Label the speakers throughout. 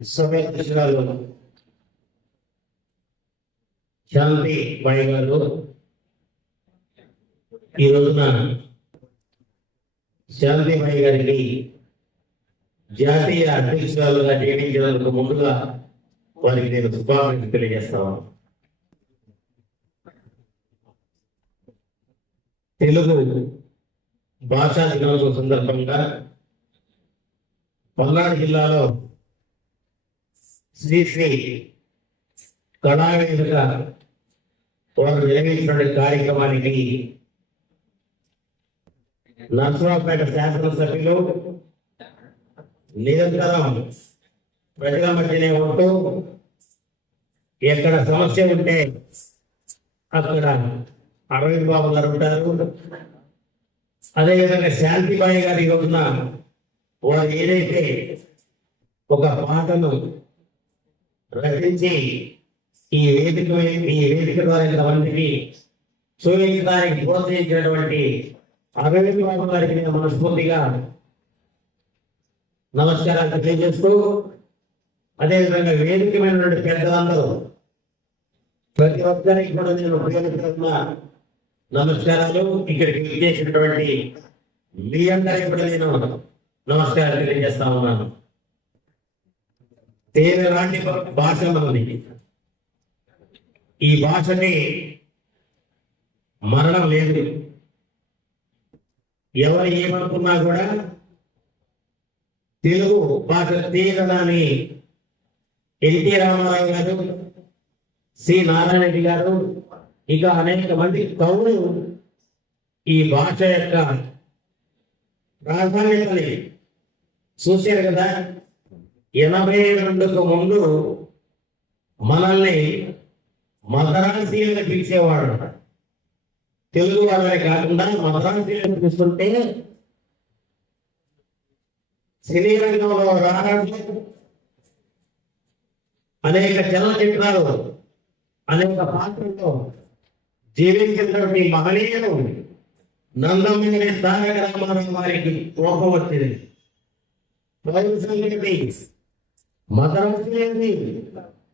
Speaker 1: సమేతరాలు శాంతి bye గారు ఈ రోజున శాంతి బాయ్ గారికి జాతీయ అధ్యక్షురాలుగా నియమించడానికి ముందుగా వారికి నేను శుభాకాంక్షలు తెలియజేస్తాను తెలుగు భాషా దినోత్సవం సందర్భంగా పల్నాడు జిల్లాలో శ్రీ శ్రీ కళావేదిగా వారు నిర్వహించిన కార్యక్రమానికి నర్సరావుపేట శాసనసభ్యులు నిరంతరం ప్రజల మధ్యనే ఉంటూ ఎక్కడ సమస్య ఉంటే అక్కడ అరవింద్ బాబు గారు ఉంటారు. అదేవిధంగా శాంతిబాయి గారి రోజున వారు ఏదైతే ఒక పాటను రచించి ఈ వేదిక ఈ వేదిక ద్వారా ఇంతమందికి చూపించడానికి ప్రోత్సహించినటువంటి అరవింద్ బాబు గారికి నేను మనస్ఫూర్తిగా నమస్కారాలు తెలియజేస్తూ అదేవిధంగా వేదికమైనటువంటి పెద్దలందరూ ప్రతి ఒక్కరికి కూడా నేను ఉపయోగిస్తున్న నమస్కారాలు. ఇక్కడికి విచ్చేసినటువంటి మీ అందరికీ కూడా నేను నమస్కారం తెలియజేస్తా ఉన్నాను. తేనె లాంటి భాష ఈ భాషని మరణం లేదు. ఎవరు ఏమనుకున్నా కూడా తెలుగు భాష తీరడాన్ని ఎన్టీ రామారావు గారు సి నారాయణ రెడ్డి గారు ఇక అనేక మంది కవులు ఈ భాష యొక్క ప్రాధాన్యతని చూశారు కదా. ఎనభై రెండుకు ముందు మనల్ని మదరాసీలను పిలిచేవాడు తెలుగు వాళ్ళే కాకుండా అని పిలుస్తుంటే సినీ రంగంలో రారాజు అనేక చలనచిత్రాలు అనేక పాత్రల్లో జీవించినటువంటి మహనీయులు నందమూరి తారక రామారావు వారికి కోపం వచ్చింది. మదరవచ్చింది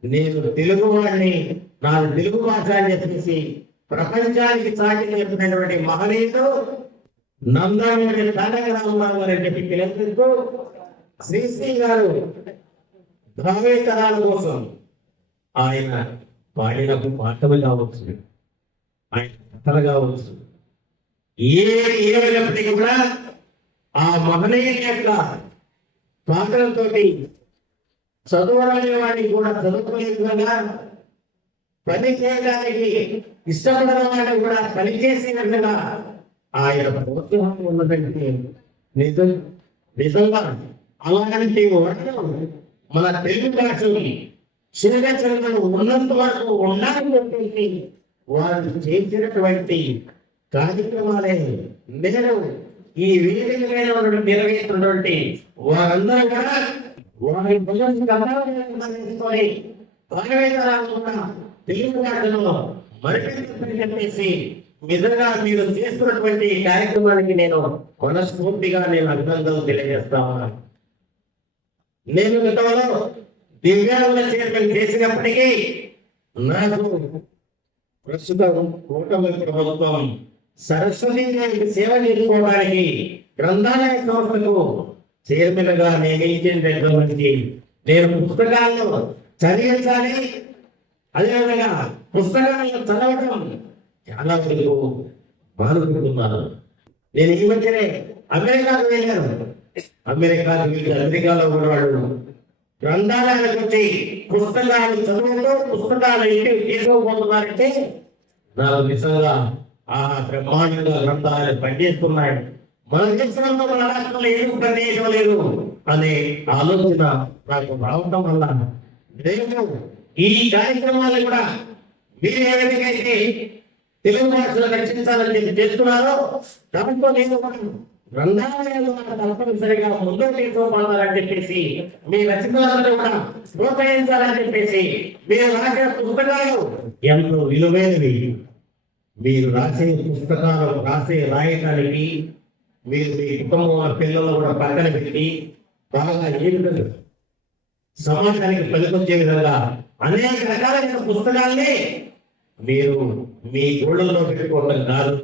Speaker 1: నేను తెలుగు వాడిని నాది తెలుగు భాష అని చెప్పేసి ప్రపంచానికి సాటి చెప్పినటువంటి మహనీయుడు నందమూరి తారక రామారావు గారు అని చెప్పి పిలుస్తూ శ్రీశ్రీ గారు భావేతరాల కోసం ఆయన పాడిన పాటలు కావచ్చు ఆయన కథలు కావచ్చు ఏ ఏమైనప్పటికీ కూడా ఆ మహనీయుని యొక్క పాత్రలతో చదువులనే వాడికి కూడా చదువుకునే విధంగా పని చేయడానికి ఇష్టపడిన వాడిని కూడా పని విధంగా ఆయన ప్రోత్సాహం ఉన్నదంటే నిజం. నిజంగా అలాగంటే వర్గం మన తెలుగు భాషని చిరగచరణలు ఉన్నంత వరకు ఉండాలని వారు చేసినటువంటి కార్యక్రమాలే నేను ఈ వేదిక మీద ఉన్నటువంటి నిర్వహిస్తున్నటువంటి వారందరూ కూడా వారి భుజం తీసుకొని తరవేతరాకుండా తెలుగు భాషలో మరిపించని చెప్పేసి నిజంగా మీరు చేస్తున్నటువంటి కార్యక్రమానికి నేను కొనస్ఫూర్తిగా నేను అభినందనలు తెలియజేస్తా ఉన్నాను. నేను గతంలో దివ్యాంగుల చైర్మన్ చేసినప్పటికీ నాకు ప్రస్తుతం కూటమి ప్రభుత్వం సరస్వతి సేవ చేసుకోవడానికి గ్రంథాలయ సంస్థకు చైర్మన్గా నియమించినటువంటి నేను పుస్తకాలను చదివించాలి. అదేవిధంగా పుస్తకాలను చదవటం చాలా వరకు బాధపడుతున్నాను నేను ఈ మధ్యనే అమెరికాకు వెళ్ళాను. అమెరికాకు వెళ్ళి అమెరికాలో ఉన్నవాడు గ్రంథాలయాలకు వచ్చి పుస్తకాలు చదువుతూ పుస్తకాలు ఇంటికి తీసుకోబోతున్నారంటే నాకు నిజంగా ఆ బ్రహ్మాండంగా గ్రంథాలను పనిచేస్తున్నాయి. మన దేశంలో మన రాష్ట్రంలో ఎందుకు ప్రదేశం లేదు. అనే ఆలోచన నాకు రావటం వల్ల నేను ఈ కార్యక్రమాలు కూడా మీరు ఏ విధంగా అయితే తెలుగు భాషలో రక్షించాలని చెప్పి చేస్తున్నారో దాంట్లో నేను గ్రంథాలయాలు తప్పనిసరిగా ముందు తీసుకోవాలని చెప్పేసి మీ రచనలను కూడా ప్రోత్సహించాలని చెప్పేసి మీరు రాసే పుస్తకాలు ఎంతో విలువైనవి. మీరు రాసే పుస్తకాలు రాసే రాయటానికి మీరు మీ కుటుంబంలో పిల్లలు కూడా పక్కన పెట్టి బాగా ఏ సమాజానికి పనికొచ్చే విధంగా అనేక రకాలైన పుస్తకాల్ని మీరు మీ గోళ్ళల్లో పెట్టుకోవడం కాదు.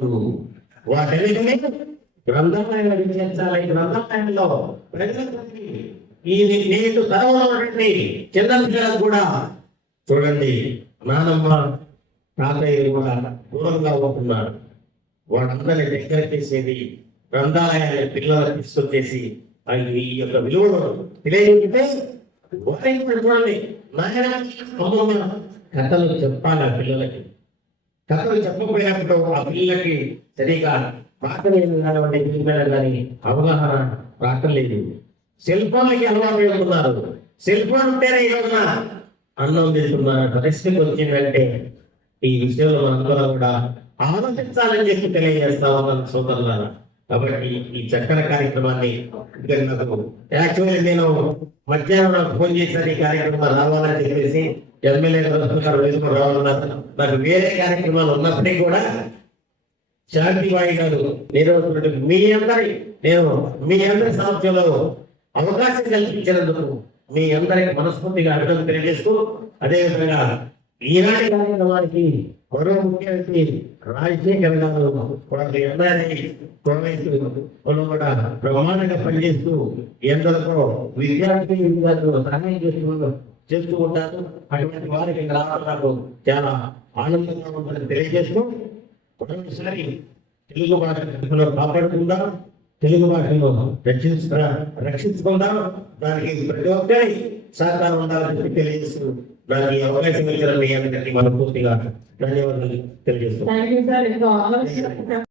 Speaker 1: వాటన్నిటినీ గ్రంథాలయంలో వినియోగించాలి గ్రంథాలయంలో ప్రజలందరికీ ఈ నేటి తరంలో ఉన్నటువంటి చిన్న పిల్లలకు కూడా చూడండి నానమ్మ తాతయ్య కూడా దూరంగా ఉంటున్నారు వాళ్ళందరినీ దగ్గర చేసేది గ్రంథాలయాన్ని పిల్లలకు తీసుకొచ్చేసి ఈ యొక్క విలువలు తెలియజేస్తే వారికి చూడండి నాయన కథలు చెప్పాలి ఆ పిల్లలకి. కథలు చెప్పకపోయినప్పుడు ఆ పిల్లలకి సరిగా ప్రార్థన కానివ్వండి కానీ అవగాహన రావట్లేదు సెల్ ఫోన్లకి అలవాటు పెడుతున్నారు సెల్ ఫోన్ ఉంటేనే ఏమన్నా అన్నం తింటున్నారు. పరిస్థితికి వచ్చిందంటే ఈ విషయంలో మనందరం కూడా ఆలోచించాలని చెప్పి తెలియజేస్తా ఉన్నాను సోదరులారా. కాబట్టి ఈ చక్కని కార్యక్రమాన్ని నాకు యాక్చువల్లీ నేను మధ్యాహ్నం నాకు ఫోన్ చేశాను ఈ కార్యక్రమం రావాలని చెప్పేసి ఎమ్మెల్యే గారు వేసుకుని రావాలన్నారు. నాకు వేరే కార్యక్రమాలు ఉన్నప్పటికీ కూడా శాంతివాయి గారు నేను మీ అందరి నేను మీ అందరి సమక్షంలో అవకాశం కల్పించినందుకు మీ అందరికి మనస్ఫూర్తిగా అర్థం తెలియజేస్తూ అదేవిధంగా ఈనాటి కార్యక్రమానికి వారికి ముఖ్య ముఖ్యమంత్రి రాజశేఖర్ గారు కూడా మీ అందరినీ కోవిడ్లో కూడా బ్రహ్మాండంగా పనిచేస్తూ ఎందరికో విద్యార్థి విద్యార్థులు సహాయం చేస్తూ చేస్తూ ఉంటారు. అటువంటి వారికి ఇక్కడ రావడం నాకు చాలా ఆనందంగా ఉందని తెలియజేస్తూ మరోసారి తెలుగు భాషలో కాపాడుకుందాం. తెలుగు భాషను రక్షించ రక్షించుకుందాం. దానికి ప్రతి ఒక్కరి సహకారం ఉండాలని చెప్పి తెలియజేస్తూ దానికి అవకాశం ఇచ్చిన మీ అందరికీ మనస్ఫూర్తిగా ధన్యవాదాలు
Speaker 2: తెలియజేస్తాం